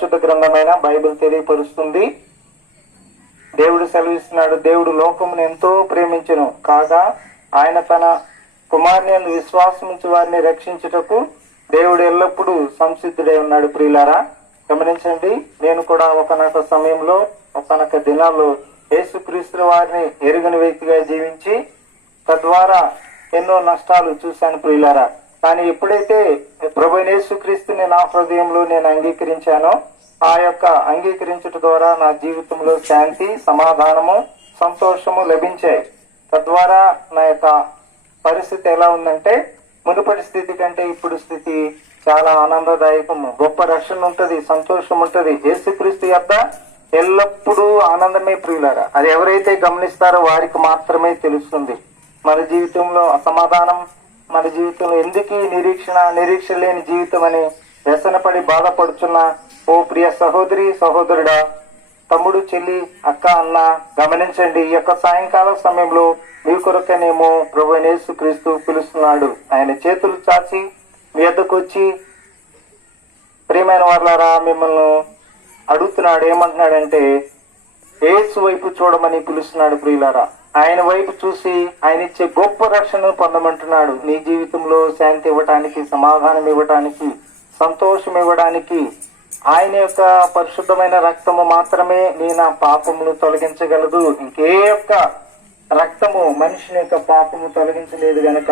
పరిశుద్ధ గ్రంథమైన బైబిల్ తెలియపరుస్తుంది. దేవుడు సెలవిస్తున్నాడు, దేవుడు లోకమును ఎంతో ప్రేమించెను కాగా ఆయన తన కుమారుని విశ్వాసముంచి వారిని రక్షించుటకు దేవుడు ఎల్లప్పుడూ సంసిద్ధుడై ఉన్నాడు. ప్రియులారా గమనించండి, నేను కూడా ఒకనొక సమయంలో ఒకనొక దినాల్లో యేసుక్రీస్తు వారిని ఎరుగని వ్యక్తిగా జీవించి తద్వారా ఎన్నో నష్టాలు చూశాను ప్రియులారా. కానీ ఎప్పుడైతే ప్రభువైన యేసుక్రీస్తుని నా హృదయంలో నేను అంగీకరించానో ఆ యొక్క అంగీకరించుట ద్వారా నా జీవితంలో శాంతి, సమాధానము, సంతోషము లభించాయి. తద్వారా నా యొక్క పరిస్థితి ఎలా ఉందంటే మునుపటి స్థితి కంటే ఇప్పుడు స్థితి చాలా ఆనందదాయకము. గొప్ప రక్షణ ఉంటది, సంతోషం ఉంటది. యేసుక్రీస్తు యొక్క ఎల్లప్పుడూ ఆనందమే ప్రియులారా. అది ఎవరైతే గమనిస్తారో వారికి మాత్రమే తెలుస్తుంది. మన జీవితంలో అసమాధానం, మన జీవితంలో ఎందుకు నిరీక్ష లేని జీవితం అని వ్యసనపడి బాధపడుచున్న ఓ ప్రియ సహోదరి, సహోదరుడా, తమ్ముడు, చెల్లి, అక్క, అన్న గమనించండి. ఈ యొక్క సాయంకాల సమయంలో మీ కొరకనేమో ప్రభువైన యేసుక్రీస్తు పిలుస్తున్నాడు. ఆయన చేతులు చాచి మీ వద్దకు వచ్చి ప్రియమైన వారలారా మిమ్మల్ని అడుగుతున్నాడు. ఏమంటున్నాడంటే యేసు వైపు చూడమని పిలుస్తున్నాడు ప్రియులారా. ఆయన వైపు చూసి ఆయన ఇచ్చే గొప్ప రక్షణను పొందమంటున్నాడు. నీ జీవితంలో శాంతి ఇవ్వటానికి, సమాధానం ఇవ్వటానికి, సంతోషం ఇవ్వడానికి ఆయన యొక్క పరిశుద్ధమైన రక్తము మాత్రమే నీ నా పాపమును తొలగించగలదు. ఇంకే యొక్క రక్తము మనిషిని యొక్క పాపము తొలగించలేదు గనక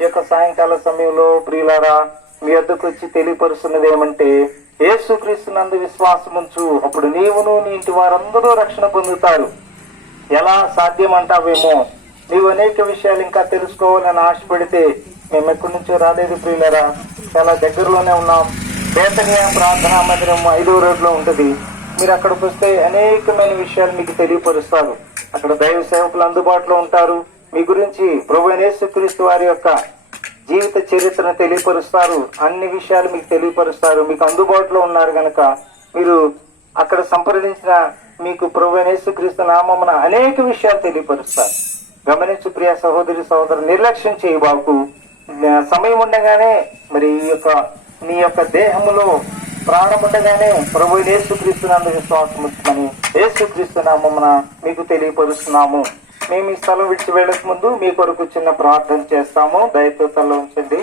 ఈ యొక్క సాయంకాల సమయంలో ప్రియులారా మీ వద్దకు వచ్చి తెలియపరుస్తున్నది ఏమంటే యేసుక్రీస్తు నందు విశ్వాసముంచు, అప్పుడు నీవును నీ ఇంటి వారందరూ రక్షణ పొందుతారు. ఎలా సాధ్యం అంటావేమో, నీవు అనేక విషయాలు ఇంకా తెలుసుకోవాలని ఆశపడితే మేము ఎక్కడి నుంచో రాలేదు ప్రియులారా, చాలా దగ్గరలోనే ఉన్నాం. బేతనియా ప్రార్థనా మందిరం 5వ రోడ్లో ఉంటుంది. మీరు అక్కడికి వస్తే అనేకమైన విషయాలు మీకు తెలియపరుస్తారు. అక్కడ దైవ సేవకులు అందుబాటులో ఉంటారు. మీ గురించి ప్రభువైన యేసుక్రీస్తు వారి యొక్క జీవిత చరిత్రను తెలియపరుస్తారు. అన్ని విషయాలు మీకు తెలియపరుస్తారు. మీకు అందుబాటులో ఉన్నారు గనక మీరు అక్కడ సంప్రదించిన మీకు ప్రభువైన యేసుక్రీస్తు నామమున అనేక విషయాలు తెలియపరుస్తారు. గమనించు ప్రియ సహోదరి, సహోదరు, నిర్లక్ష్యం చేయబాకు. సమయం ఉండగానే మరి నీ యొక్క దేహములో ప్రాణం ఉండగానే ప్రభువైన యేసుక్రీస్తు నందు విశ్వాసం ఉంచమని యేసుక్రీస్తు నామమున మీకు తెలియపరుస్తున్నాము. మేము ఈ స్థలం విడిచి వెళ్ళక ముందు మీ కొరకు చిన్న ప్రార్థన చేస్తాము. దయతో తల ఉంచండి.